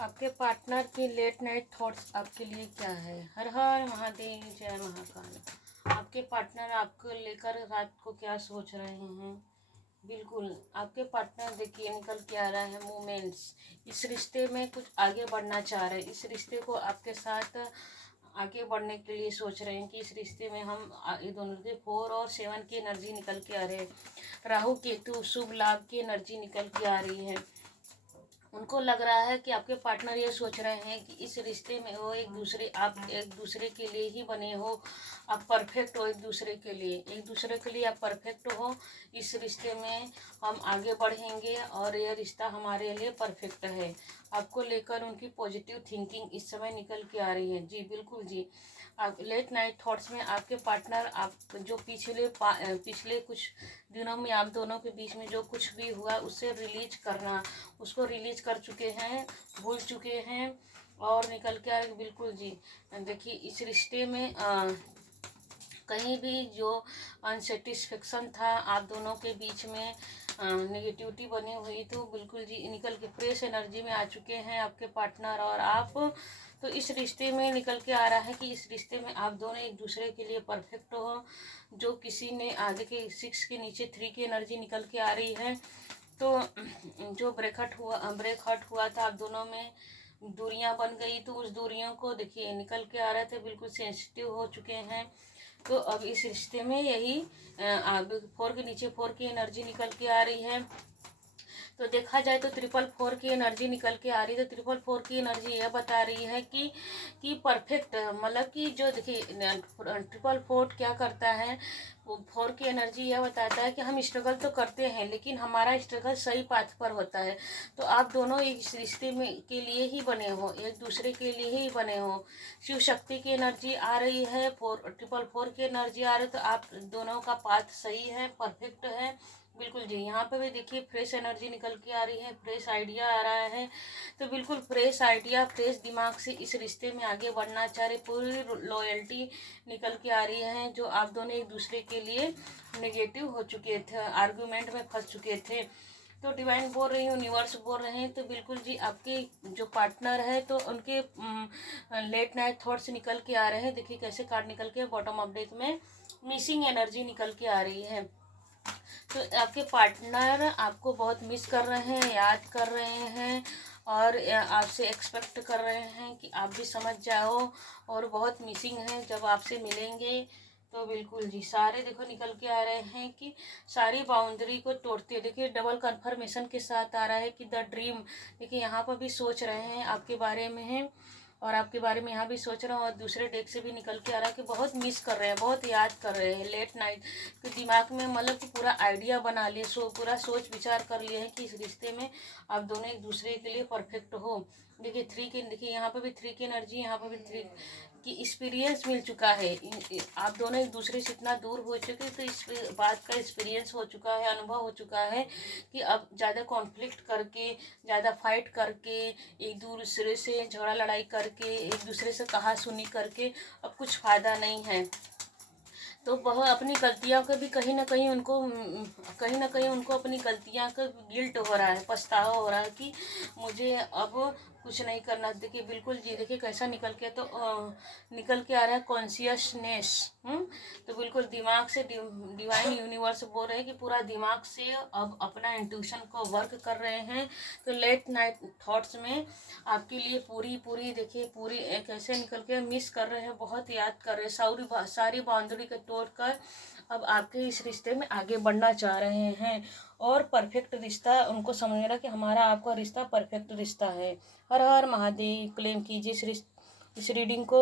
आपके पार्टनर की late night thoughts आपके लिए क्या है? हर हर महादेव, जय महाकाल। आपके पार्टनर आपको लेकर रात को क्या सोच रहे हैं? बिल्कुल, आपके पार्टनर देखिए निकल के आ रहा है मोमेंट्स। इस रिश्ते में कुछ आगे बढ़ना चाह रहे हैं, इस रिश्ते को आपके साथ आगे बढ़ने के लिए सोच रहे हैं कि इस रिश्ते में हम ये दोनों के 4 और 7 की एनर्जी निकल के आ रहे हैं। राहु केतु शुभ लाभ की एनर्जी निकल के आ रही है। उनको लग रहा है कि आपके पार्टनर ये सोच रहे हैं कि इस रिश्ते में वो आप एक दूसरे के लिए ही बने हो। आप परफेक्ट हो एक दूसरे के लिए आप परफेक्ट हो। इस रिश्ते में हम आगे बढ़ेंगे और ये रिश्ता हमारे लिए परफेक्ट है। आपको लेकर उनकी पॉजिटिव थिंकिंग इस समय निकल के आ रही है। जी बिल्कुल जी। आप लेट नाइट थॉट्स में आपके पार्टनर आप जो पिछले कुछ दिनों में आप दोनों के बीच में जो कुछ भी हुआ उसको रिलीज कर चुके हैं, भूल चुके हैं और निकल के आ रहे। बिल्कुल जी। देखिए इस रिश्ते में कहीं भी जो अनसेटिस्फेक्शन था आप दोनों के बीच में, नेगेटिविटी बनी हुई, तो बिल्कुल जी निकल के फ्रेश एनर्जी में आ चुके हैं आपके पार्टनर और आप। तो इस रिश्ते में निकल के आ रहा है कि इस रिश्ते में आप दोनों एक दूसरे के लिए परफेक्ट हो। जो किसी ने आगे के 6 के नीचे 3 की एनर्जी निकल के आ रही है। तो जो ब्रेक हुआ था आप दोनों में, दूरियां बन गई, तो उस दूरियों को देखिए निकल के आ रहे थे, बिल्कुल सेंसिटिव हो चुके हैं। तो अब इस रिश्ते में यही 4 के नीचे 4 की एनर्जी निकल के आ रही है। तो देखा जाए तो 444 की एनर्जी निकल के आ रही है। तो 444 की एनर्जी यह बता रही है कि परफेक्ट, मतलब कि जो देखिए 444 क्या करता है, 4 की एनर्जी यह बताता है कि हम स्ट्रगल तो करते हैं लेकिन हमारा स्ट्रगल सही पाथ पर होता है। तो आप दोनों इस रिश्ते में के लिए ही बने हो, एक दूसरे के लिए ही बने हो। शिव शक्ति की एनर्जी आ रही है, 444 की एनर्जी आ रही है। तो आप दोनों का पाथ सही है, परफेक्ट है। बिल्कुल जी। यहाँ पे भी देखिए फ्रेश एनर्जी निकल के आ रही है, फ्रेश आइडिया आ रहा है। तो बिल्कुल फ्रेश आइडिया, फ्रेश दिमाग से इस रिश्ते में आगे बढ़ना चाह रहे, पूरी लॉयल्टी निकल के आ रही है। जो आप दोनों एक दूसरे के लिए नेगेटिव हो चुके थे, आर्गुमेंट में फंस चुके थे। तो डिवाइन बोल रही, यूनिवर्स बोल रहे हैं। तो बिल्कुल जी आपके जो पार्टनर है तो उनके लेट नाइट थॉट्स निकल के आ रहे हैं। देखिए कैसे कार्ड निकल के बॉटम ऑफ डेक में मिसिंग एनर्जी निकल के आ रही है। तो आपके पार्टनर आपको बहुत मिस कर रहे हैं, याद कर रहे हैं और आपसे एक्सपेक्ट कर रहे हैं कि आप भी समझ जाओ, और बहुत मिसिंग है जब आपसे मिलेंगे। तो बिल्कुल जी सारे देखो निकल के आ रहे हैं कि सारी बाउंड्री को तोड़ते हैं। देखिए डबल कंफर्मेशन के साथ आ रहा है कि द ड्रीम, देखिए यहाँ पर भी सोच रहे हैं आपके बारे में है और आपके बारे में यहाँ भी सोच रहा हूँ, और दूसरे डेक से भी निकल के आ रहा है कि बहुत मिस कर रहे हैं, बहुत याद कर रहे हैं। लेट नाइट के दिमाग में मतलब कि पूरा आइडिया बना लिए, पूरा सोच विचार कर लिए हैं कि इस रिश्ते में आप दोनों एक दूसरे के लिए परफेक्ट हो। देखिए 3 की, देखिए यहाँ पर भी 3 की एनर्जी, यहाँ पर भी 3 की एक्सपीरियंस मिल चुका है। आप दोनों एक दूसरे से इतना दूर हो चुके, तो इस बात का एक्सपीरियंस हो चुका है, अनुभव हो चुका है कि अब ज़्यादा कॉन्फ्लिक्ट करके, ज़्यादा फाइट करके, एक दूसरे से झगड़ा लड़ाई करके, एक दूसरे से कहा सुनी करके अब कुछ फ़ायदा नहीं है। तो वह अपनी गलतियां का भी कहीं ना कहीं उनको अपनी गलतियां का गिल्ट हो रहा है, पछतावा हो रहा है कि मुझे अब कुछ नहीं करना। देखिए बिल्कुल जी, देखिए कैसा निकल के, तो निकल के आ रहा है कॉन्शियसनेस। तो बिल्कुल दिमाग से डिवाइन यूनिवर्स बोल रहे हैं कि पूरा दिमाग से अब अपना इंट्यूशन को वर्क कर रहे हैं। तो लेट नाइट थॉट्स में आपके लिए पूरी देखिए पूरी कैसे निकल के मिस कर रहे हैं, बहुत याद कर रहे हैं, सारी बाउंड्री को तोड़कर अब आपके इस रिश्ते में आगे बढ़ना चाह रहे हैं। और परफेक्ट रिश्ता उनको समझ रहा कि हमारा आपका रिश्ता परफेक्ट रिश्ता है। हर हर महादेव। क्लेम कीजिए इस रीडिंग को।